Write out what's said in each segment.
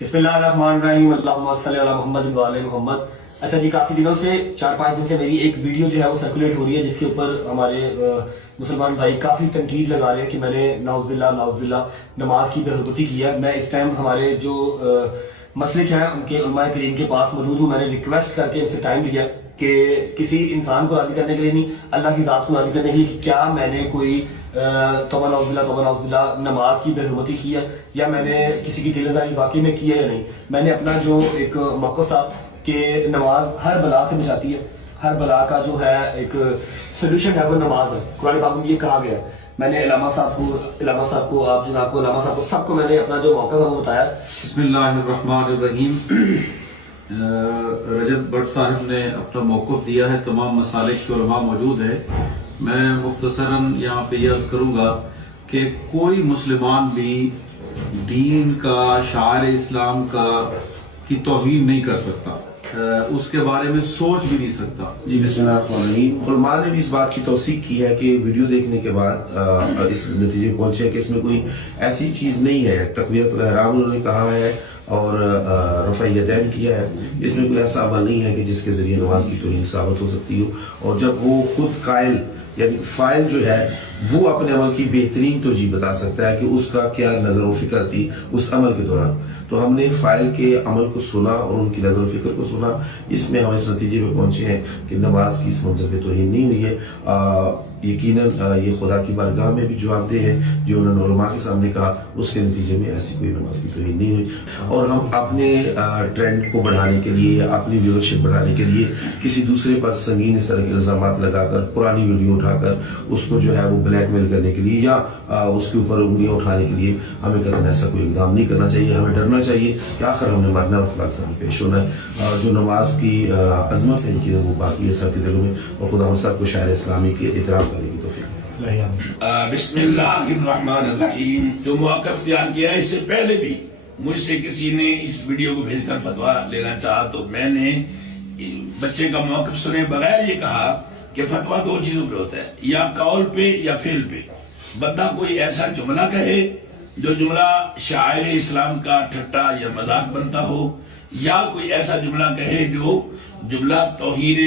बिस्मिल्लाहिर्रहमानिर्रहीम, अल्लाहुम्मा सल्ली अला मुहम्मद व आले मुहम्मद। अच्छा जी, काफ़ी दिनों से 4-5 दिन से मेरी एक वीडियो जो है वो सर्कुलेट हो रही है, जिसके ऊपर हमारे मुसलमान भाई काफ़ी तनकीद लगा रहे हैं कि मैंने नाउज़ुबिल्लाह नमाज की बेहुरमती की है। मैं इस टाइम हमारे जो मसलिक हैं उनके उलमाए करीम के पास मौजूद हूँ। मैंने रिक्वेस्ट करके इनसे टाइम लिया कि किसी इंसान को राज़ी करने के लिए नहीं, अल्लाह की ज़ात को राज़ी करने के लिए, कि क्या मैंने कोई तौबा नाउज़ुबिल्लाह नमाज की बेहुरमती की है या मैंने किसी की दिलआज़ारी वाकई में की है या नहीं। मैंने अपना जो एक मौक़िफ़ था कि नमाज हर बला से बचाती है, हर बला का जो है एक सोल्यूशन है वो नमाज है। कुरान पाक में ये कहा गया है। मैंने इलामा साहब को आप जनाब को इलामा साहब को सबको मैंने अपना जो मौक़िफ़ है वो बताया। बिस्मिल्लाहिर्रहमानिर्रहीम। रजब भट्ट साहब ने अपना मौक़िफ़ दिया है, तमाम मसालिक के उलमा मौजूद है। मैं मुख्तसरन यहाँ पे ये अर्ज़ करूँगा कि कोई मुसलमान भी दीन का, शायर इस्लाम का की तौहीन नहीं कर सकता, उसके बारे में सोच भी नहीं सकता। जी बिस्मिल्लाहिर्रहमानिर्रहीम। उलमा ने भी इस बात की तौसीक की है कि वीडियो देखने के बाद इस नतीजे पहुंचे हैं कि इसमें कोई ऐसी चीज़ नहीं है। तकबीरतुल इहराम उन्होंने कहा है और रफ़अ यदैन किया है। इसमें कोई ऐसा अमल नहीं है कि जिसके ज़रिए नमाज की तौहीन साबित हो सकती हो। और जब वो खुद कायल यानी फ़ाइल जो है वो अपने अमल की बेहतरीन तौजीह बता सकता है कि उसका क्या नज़र व फ़िक्र थी उस अमल के दौरान। तो हमने फ़ाइल के अमल को सुना और उनकी नज़र व फ़िक्र को सुना। इसमें हम इस नतीजे पे पहुँचे हैं कि नमाज की इस मंज़र पे तौहीन नहीं हुई है। यकीनन ये खुदा की बारगाह में भी जवाबदेह है जो उन्होंने उलमा के सामने कहा, उसके नतीजे में ऐसी कोई नमाज की तौहीन नहीं हुई। और हम अपने ट्रेंड को बढ़ाने के लिए, अपनी व्यूअरशिप बढ़ाने के लिए किसी दूसरे पर संगीन इस तरह के इल्ज़ामात लगाकर, पुरानी वीडियो उठाकर उसको जो है वो ब्लैकमेल करने के लिए या उसके ऊपर उंगलियां उठाने के लिए हमें कतई ऐसा कोई इक़दाम नहीं करना चाहिए। हमें डरना चाहिए कि आखिर हमने मरना और खुदा के सामने पेश होना है। जो नमाज की अज़मत है कि वो बाकी है सबके दिलों में, और खुदा हम सब को शायर इस्लामी के एहतराम करने की तौफीक। बिस्मिल्लाहिर्रहमानिर्रहीम। जो मौक़िफ़ तैयार किया है, इससे पहले भी मुझसे किसी ने इस वीडियो को भेजकर फतवा लेना चाहा तो मैंने बच्चे का मौक़िफ़ सुने बगैर ये कहा कि फतवा दो चीज़ों पे होता है, या कौल पे या फेल पे। बंदा कोई ऐसा जुमला कहे जो जुमला शायर इस्लाम का ठट्टा या मजाक बनता हो, या कोई ऐसा जुमला कहे जो जुमला तौहीन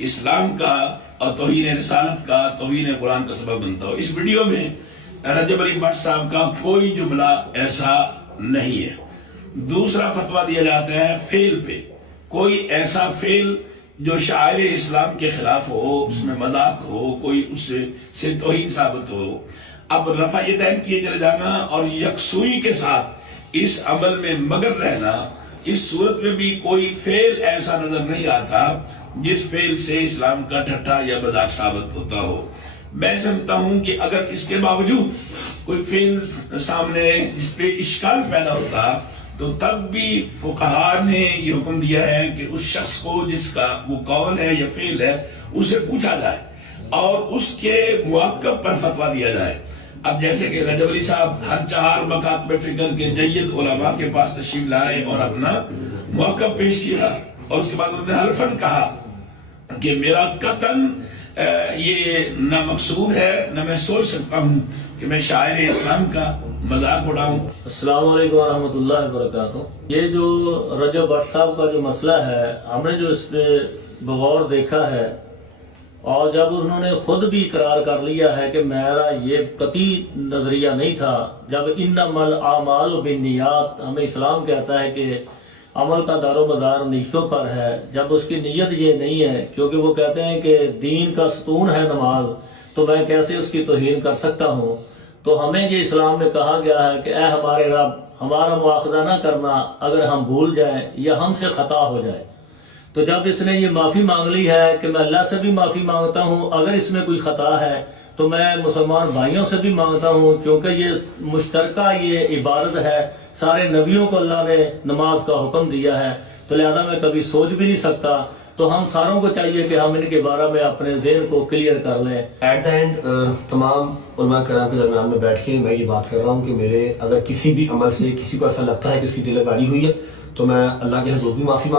इस्लाम का और तौहीन रिसालत का, तौहीन कुरान का सबब बनता हो। इस वीडियो में रजब अली भट्ट साहब का कोई जुमला ऐसा नहीं है। दूसरा फतवा दिया जाता है फेल पे। कोई ऐसा फेल जो शायर इस्लाम के खिलाफ हो, उसमें मजाक हो, कोई उससे तौहीन साबित हो। अब रफ़ा यदैन किए चले जाना और यकसुई के साथ इस अमल में मगर रहना, इस सूरत में भी कोई फेल ऐसा नजर नहीं आता जिस फेल से इस्लाम का ठट्ठा या मजाक साबित होता हो। मैं समझता हूं कि अगर इसके बावजूद कोई फेल सामने जिस पे इश्काल पैदा होता तो तब भी फुक़हा ने ये हुक्म दिया है कि उस शख्स को जिसका वो कौल है या फेल है उसे पूछा जाए और उसके मुआक़ब पर फतवा दिया जाए। अब जैसे कि रजब अली साहब हर 4 मकातब फिक्र के जय्यद उलमा के पास तशरीफ लाए और अपना मुआक़ब पेश किया, और उसके बाद उन्होंने हल्फन कहा कि मेरा कतन ये न मकसूद है, न मैं सोच सकता हूँ कि मैं शायर इस्लाम का मजाक उड़ाऊं। अस्सलाम वालेकुम रहमतुल्लाहि व बरकातुहू। ये जो रजब भट्ट साहब का जो मसला है, हमने जो इस पे बगौर देखा है और जब उन्होंने खुद भी इकरार कर लिया है कि मेरा ये कतई नजरिया नहीं था, जब इन्नमल आमालु बिन्नियात, हमें इस्लाम कहता है कि अमल का दारोमदार नीयतों पर है। जब उसकी नीयत ये नहीं है, क्योंकि वो कहते हैं कि दीन का सतून है नमाज, तो मैं कैसे उसकी तौहीन कर सकता हूँ। तो हमें ये इस्लाम में कहा गया है कि ऐ हमारे रब, हमारा मुआखज़ा न करना अगर हम भूल जाएं या हमसे ख़ता हो जाए। तो जब इसने ये माफ़ी मांग ली है कि मैं अल्लाह से भी माफ़ी मांगता हूँ अगर इसमें कोई ख़ता है, तो मैं मुसलमान भाइयों से भी मांगता हूँ, क्योंकि ये मुश्तरका ये इबादत है, सारे नबियों को अल्लाह ने नमाज का हुक्म दिया है, तो लिहाजा मैं कभी सोच भी नहीं सकता। तो हम सारों को चाहिए कि हम इनके बारे में अपने ज़हन को क्लियर कर लें। एट द एंड तमाम उलमा कराम के दरमियान में बैठ के मैं ये बात कर रहा हूँ कि मेरे अगर किसी भी अमल से किसी को ऐसा लगता है कि उसकी दिलआज़ारी हुई है तो मैं अल्लाह के हज़ूर भी माफ़ी मांग